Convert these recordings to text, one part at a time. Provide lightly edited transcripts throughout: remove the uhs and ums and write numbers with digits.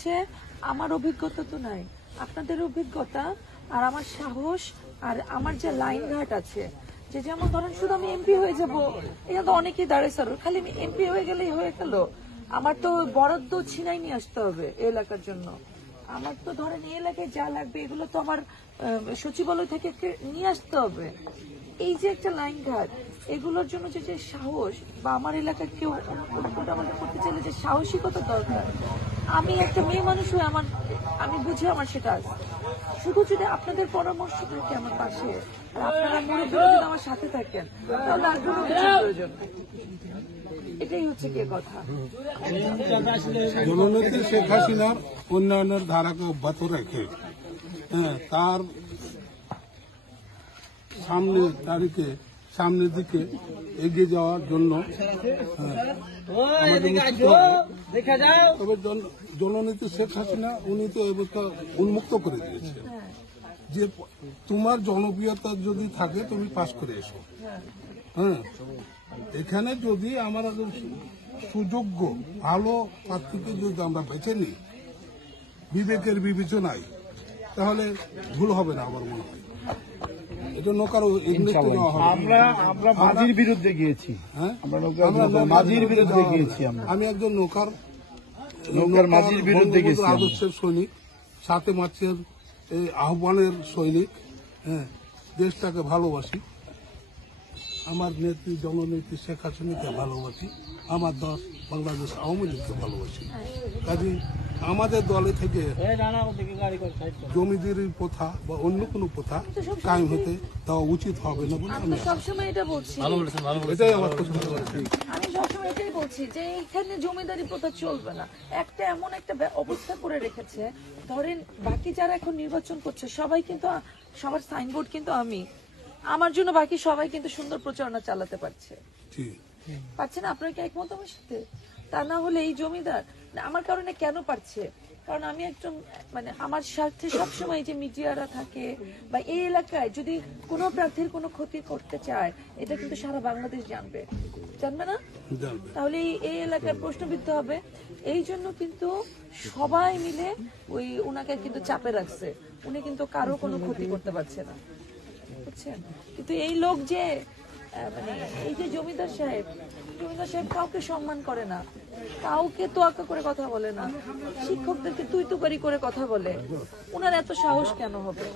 হচ্ছে আমার অভিজ্ঞতা তো নাই, আপনাদের অভিজ্ঞতা আর আমার সাহস আর আমার যে লাইন ঘাট আছে, যে যেমন ধরেন শুধু আমি এমপি হয়ে যাব, এটা তো অনেকেই দাঁড়ায় স্যার, খালি আমি এমপি হয়ে গেলেই হয়ে গেল। আমার তো বরাদ্দ ছিনাই নিয়ে আসতে হবে এই এলাকার জন্য। আমার তো ধরেন এই এলাকায় যা লাগবে এগুলো তো আমার সচিবালয় থেকে নিয়ে আসতে হবে। এই যে একটা লাইন ঘাট, এগুলোর জন্য যে যে সাহস, বা আমার এলাকায় কেউ আমাদের করতে চাইলে যে সাহসিকতা দরকার, আমি একটা মেয়ে মানুষ হয়ে আমি বুঝি আমার সেটা আছে। শুধু যদি আপনাদের পরামর্শ থাকে আমার পাশে, আর আপনারা মুরব্বীরা যদি আমার সাথে থাকেন, তাহলে আর কোনো কিছু প্রয়োজন নেই। এটাই হচ্ছে কি কথা। জননেত্রী শেখ হাসিনার উন্নয়নের ধারাকে অব্যাহত রেখে তার সামনের দিকে এগিয়ে যাওয়ার জন্য তবে জননেত্রী শেখ হাসিনা উনি তো এবছর উন্মুক্ত করে দিয়েছেন যে তোমার জনপ্রিয়তা যদি থাকে তুমি পাশ করে এসো। এখানে যদি আমার সুযোগ্য ভালো প্রার্থীকে যদি আমরা বেছে নিই বিবেকের বিবেচনায়, তাহলে ভুল হবে না আমার মনে হয়। এটা নৌকার আমরা মাঝির বিরুদ্ধে গিয়েছি, মাঝির বিরুদ্ধে গিয়েছি। আমি একজন নৌকার মাঝির বিরুদ্ধে গেছি, আদর্শের সৈনিক, ৭ মার্চের এই আহ্বানের সৈনিক। দেশটাকে ভালোবাসি, আমার নেত্রী জননেত্রী শেখ হাসিনাকে ভালোবাসি, আমার দল বাংলাদেশ আওয়ামী লীগকে ভালোবাসি। কাজে আমাদের দলে থেকে জমিদারির প্রথা বা অন্য কোনো প্রথা কায়েম হতে দেওয়া উচিত হবে না বলে আমি সবসময় এটা বলছি। এটাই আমার পছন্দ। আমি সবসময় এটাই বলছি যে এখানে জমিদারি প্রথা চলবে না। একটা এমন একটা অবস্থা করে রেখেছে, ধরেন বাকি যারা এখন নির্বাচন করছে সবাই কিন্তু, সবার সাইনবোর্ড কিন্তু আমার জন্য বাকি সবাই কিন্তু সুন্দর প্রচারণা চালাতে পারছে। পারছে না? আপনার কি একমত আমার সাথে? তা না হলে এই জমিদার আমার কারণে কেন পারছে? কারণ আমি একজন আমার স্বার্থে সবসময় যে মিডিয়ারা থাকে বা এই এলাকায় যদি কোনো প্রার্থীর কোনো ক্ষতি করতে চায়, এটা কিন্তু সারা বাংলাদেশ জানবে না? তাহলে এই এলাকায় প্রশ্নবিদ্ধ হবে। এই জন্য কিন্তু সবাই মিলে উনাকে কিন্তু চাপে রাখছে। উনি কিন্তু কারো কোনো ক্ষতি করতে পারছে না, বুঝছেন? কিন্তু এই লোক যে এই যে জমিদার সাহেব কাউকে সম্মান করে না, কাউকে তোয়াক্কা করে কথা বলে না, শিক্ষকদেরকে তুই তুকারি করে কথা বলে। উনার এত সাহস কেন হবে?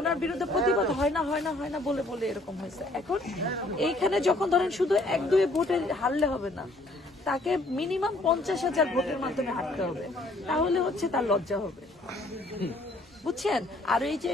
উনার বিরুদ্ধে প্রতিবাদ হয় না বলে এরকম হয়েছে। এখন এইখানে যখন ধরেন শুধু 1-2 ভোটে হারলে হবে না, তাকে মিনিমাম 50,000 ভোটের মাধ্যমে হারতে হবে, তাহলে হচ্ছে তার লজ্জা হবে, বুঝছেন? আর এই যে